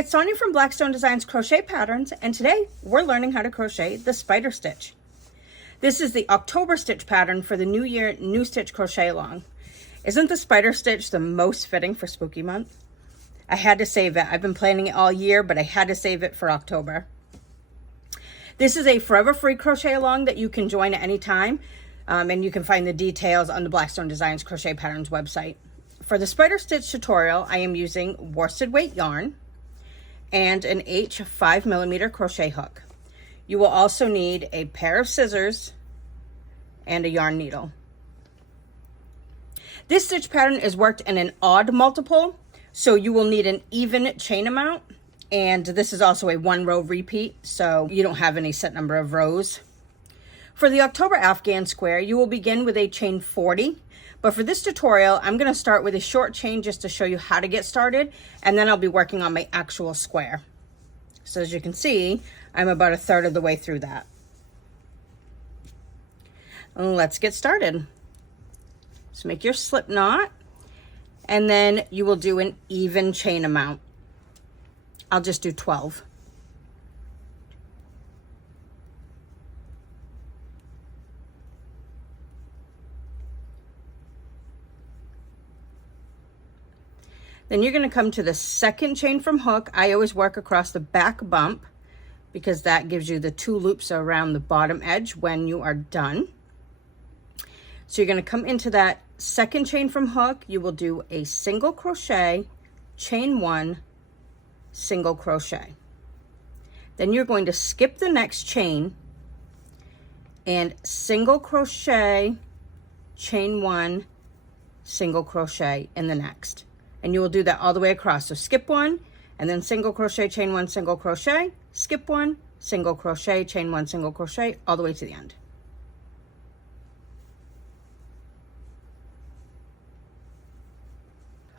it's Sonia from Blackstone Designs Crochet Patterns, and today we're learning how to crochet the spider stitch. This is the October stitch pattern for the New Year New Stitch Crochet Along. Isn't the spider stitch the most fitting for spooky month? I had to save it. I've been planning it all year, but I had to save it for October. This is a forever free crochet along that you can join at any time, and you can find the details on the Blackstone Designs Crochet Patterns website. For the spider stitch tutorial, I am using worsted weight yarn and an H 5mm crochet hook. You will also need a pair of scissors and a yarn needle. This stitch pattern is worked in an odd multiple, so you will need an even chain amount, and this is also a 1-row repeat, so you don't have any set number of rows. For the October Afghan square, you will begin with a chain 40, but for this tutorial, I'm going to start with a short chain just to show you how to get started, and then I'll be working on my actual square. So as you can see, I'm about 1/3 of the way through that. Let's get started. So make your slip knot, and then you will do an even chain amount. I'll just do 12. Then you're going to come to the second chain from hook. I always work across the back bump because that gives you the 2 loops around the bottom edge when you are done. So you're going to come into that second chain from hook. You will do a single crochet, chain 1, single crochet. Then you're going to skip the next chain and single crochet, chain 1, single crochet in the next. And you will do that all the way across. So skip 1 and then single crochet, chain 1, single crochet, skip 1, single crochet, chain 1, single crochet, all the way to the end.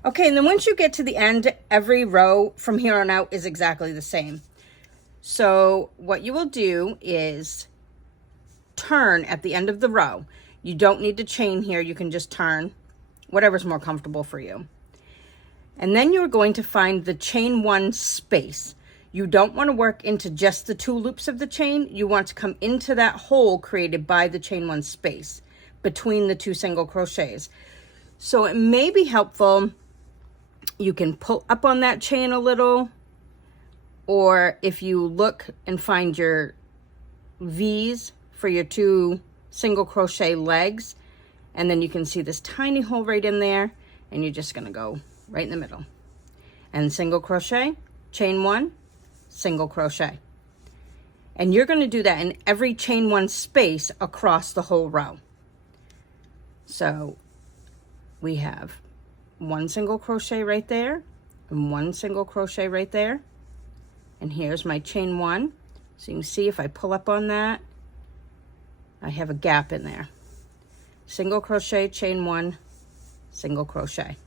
Okay, and then once you get to the end, every row from here on out is exactly the same. So what you will do is turn at the end of the row. You don't need to chain here. You can just turn, whatever's more comfortable for you. And then you're going to find the chain 1 space. You don't want to work into just the 2 loops of the chain. You want to come into that hole created by the chain 1 space between the 2 single crochets. So it may be helpful. You can pull up on that chain a little, or if you look and find your V's for your 2 single crochet legs, and then you can see this tiny hole right in there, and you're just going to go right in the middle and single crochet, chain 1, single crochet. And you're going to do that in every chain 1 space across the whole row. So we have 1 single crochet right there and 1 single crochet right there. And here's my chain 1. So you can see if I pull up on that, I have a gap in there. Single crochet, chain 1, single crochet.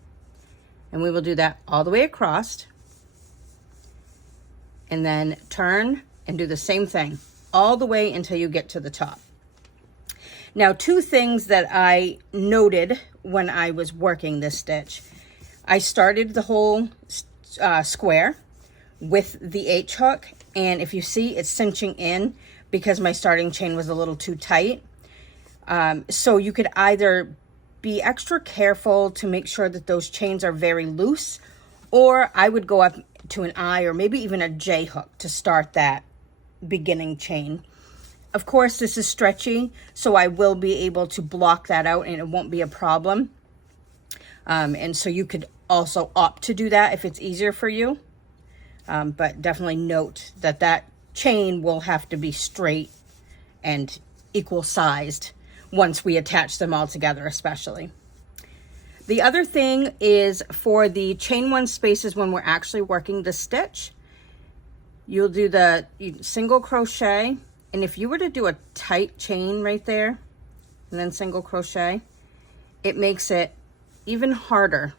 And we will do that all the way across, and then turn and do the same thing all the way until you get to the top. Now, 2 things that I noted when I was working this stitch. I started the whole square with the H hook, and if you see, it's cinching in because my starting chain was a little too tight. So you could either be extra careful to make sure that those chains are very loose, or I would go up to an I or maybe even a J hook to start that beginning chain. Of course, this is stretchy, so I will be able to block that out and it won't be a problem. And so you could also opt to do that if it's easier for you. But definitely note that that chain will have to be straight and equal sized once we attach them all together, especially. The other thing is for the chain 1 spaces when we're actually working the stitch, you'll do the single crochet, and if you were to do a tight chain right there and then single crochet, it makes it even harder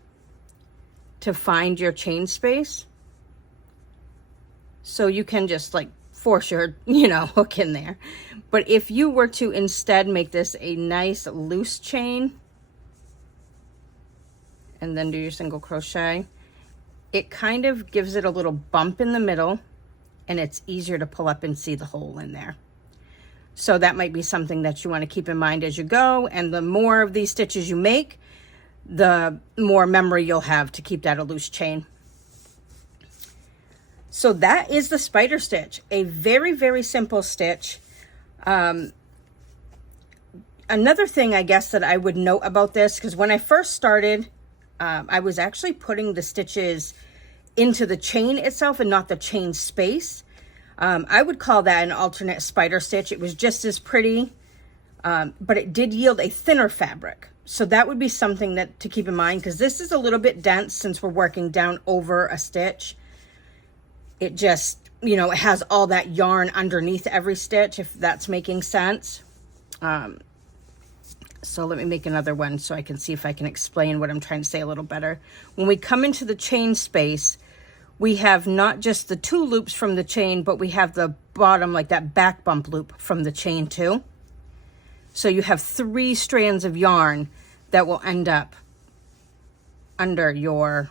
to find your chain space. So you can just like force your, hook in there. But if you were to instead make this a nice loose chain and then do your single crochet, it kind of gives it a little bump in the middle, and it's easier to pull up and see the hole in there. So that might be something that you want to keep in mind as you go, and the more of these stitches you make, the more memory you'll have to keep that a loose chain. So that is the spider stitch, a very, very simple stitch. Another thing I guess that I would note about this, because when I first started, I was actually putting the stitches into the chain itself and not the chain space. I would call that an alternate spider stitch. It was just as pretty, but it did yield a thinner fabric. So that would be something that to keep in mind, because this is a little bit dense since we're working down over a stitch. It just, you know, it has all that yarn underneath every stitch, if that's making sense. So let me make another one so I can see if I can explain what I'm trying to say a little better. When we come into the chain space, we have not just the 2 loops from the chain, but we have the bottom, like that back bump loop from the chain too. So you have 3 strands of yarn that will end up under your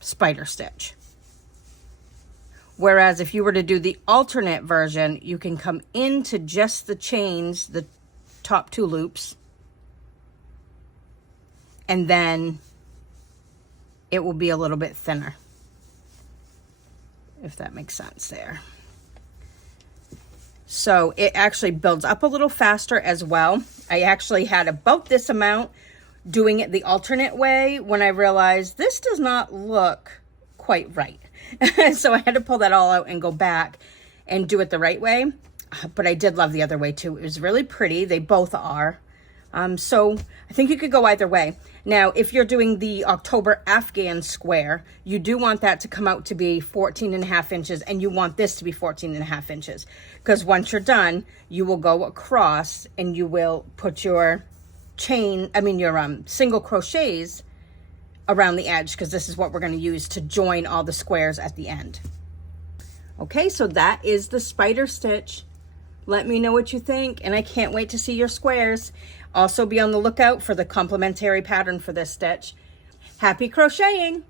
spider stitch. Whereas if you were to do the alternate version, you can come into just the chains, the top 2 loops, and then it will be a little bit thinner, if that makes sense there. So it actually builds up a little faster as well. I actually had about this amount doing it the alternate way when I realized this does not look quite right. So I had to pull that all out and go back and do it the right way. But I did love the other way too. It was really pretty. They both are. So I think you could go either way. Now, if you're doing the October Afghan square, you do want that to come out to be 14.5 inches, and you want this to be 14.5 inches. Because once you're done, you will go across and you will put your your single crochets around the edge, because this is what we're going to use to join all the squares at the end. Okay, so that is the spider stitch. Let me know what you think, and I can't wait to see your squares. Also be on the lookout for the complementary pattern for this stitch. Happy crocheting!